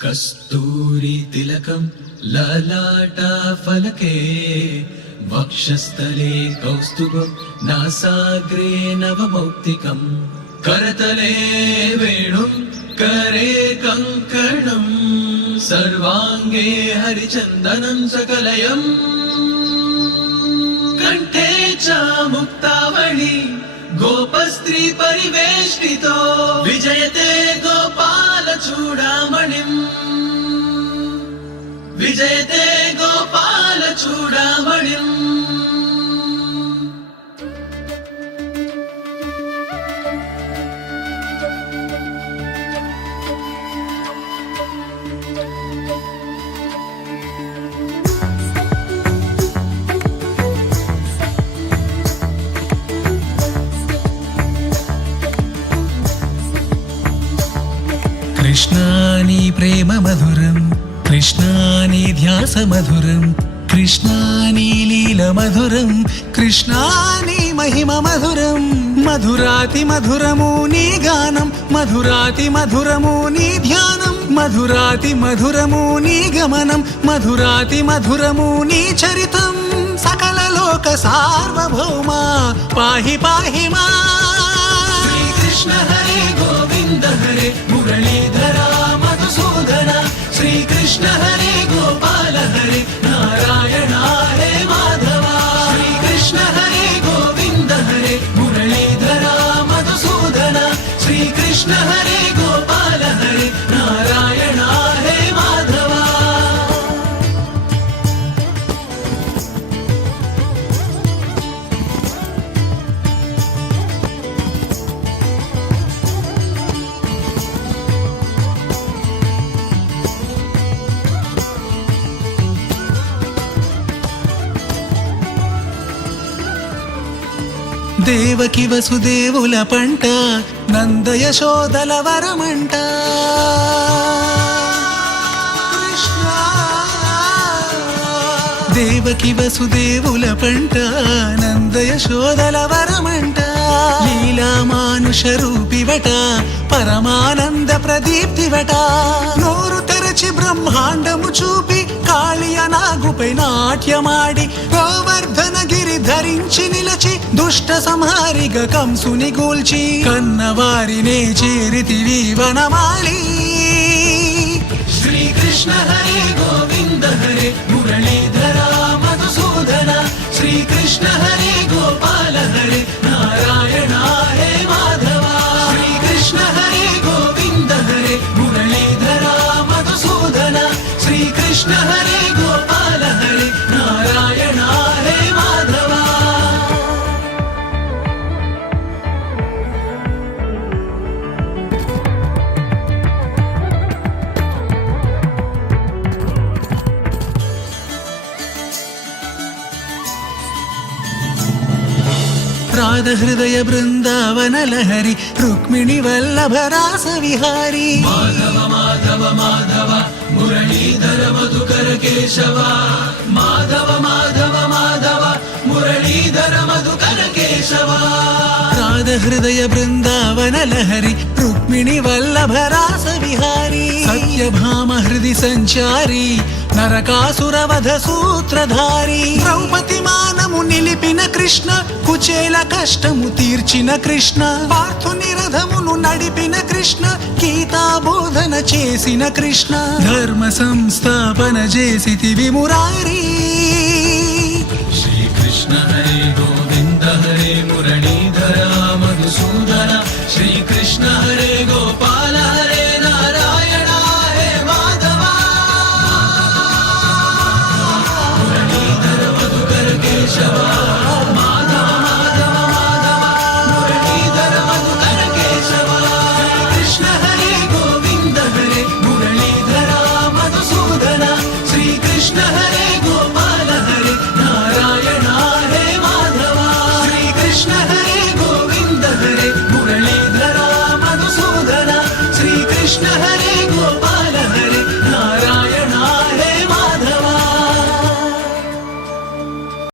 कस्तूरी तिलकं ललाटफलके वक्षस्थले कौस्तुभं नासाग्रे नवमौक्तिकं करतले वेणुं करे कङ्कणं सर्वाङ्गे हरिचन्दनं सकलयं कण्ठे च मुक्तावळी गोपस्त्री परिवेष्टितो विजयते गोपालचूडामणिम् विजयते गोपालचूडामणिम् कृष्णानि प्रेम मधुरं कृष्णानि ध्यास मधुरं कृष्णानि लील मधुरं कृष्णानि महिम मधुरं मधुराति मधुरमूनि गानं मधुराति मधुरमूनि ध्यानं मधुराति मधुरमूनि गमनं मधुराति मधुरमूनि चरितं सकल लोक सार्वभौमा पाहि पाहि मा श्री कृष्ण हरे गोविंद हरे मुरलीधरा मधुसूदन श्री कृष्ण हरे गोपाल हरे नारायण हरे माधव श्री कृष्ण हरे गोविंद हरे मुरलीधरा मधुसूदन श्री कृष्ण हरे गोपाल हरे नारायण हरे माधव దేవకి వసుదేవుల పంట నంద యశోదల వరమంట కృష్ణ దేవకి వసుదేవుల పంట నంద యశోదల వరమంట లీలా మానుష రూపివట పరమానంద ప్రదీప్తివట నోరు తెరచి బ్రహ్మాండము చూపి కాళియ నాగుపై నాట్యమాడి గోవర్ధన గిరి ధరించి నిలచి దుష్ట సంహారిగ కంసుని గూల్చి కన్నవారినే చేరితివి వనమాలి श्री कृष्ण हरे गोविंद हरे मुरलीधरा मधुसूदन श्री कृष्ण हरे गोपाल हरे नारायण हरे माधव श्री कृष्ण हरे गोविंद हरे मुरलीधरा मधुसूदन श्री कृष्ण हरे गोपाल हरे नारायण हरे माधव రాధ హృదయ బృందావన లహరి రుక్మిణి వల్లభ రాస విహారీ माधव माधव माधव मुरलीधर मधुकर केशव माधव माधव माधव मुरलीधर मधुकर केशव రాధ హృదయ బృందావన లహరి రుక్మిణి వల్లభ రాస విహారీ సత్యభామ హృది సంచారి నరకాసుర వధ సూత్రధారి ద్రౌపది మానము నిలిపిన కృష్ణ కుచేల కష్టము తీర్చిన కృష్ణ పార్థుని రథమును నడిపిన కృష్ణ గీతా బోధన చేసిన కృష్ణ ధర్మ సంస్థాపన చేసితివి మురారి श्री कृष्ण हरे गोविंद हरे मुरलीधरा मधुसूदन श्री कृष्ण हरे गोपाल हरे नारायण हरे माधव मुरलीधर मधुकर केशव माधव माधव माधव मुरलीधर मधुकर केशव श्री कृष्ण हरे गोविंद हरे मुरलीधरा मधुसूदन श्री कृष्ण हरे गोपाल हरे नारायण हरे माधव श्री कृष्ण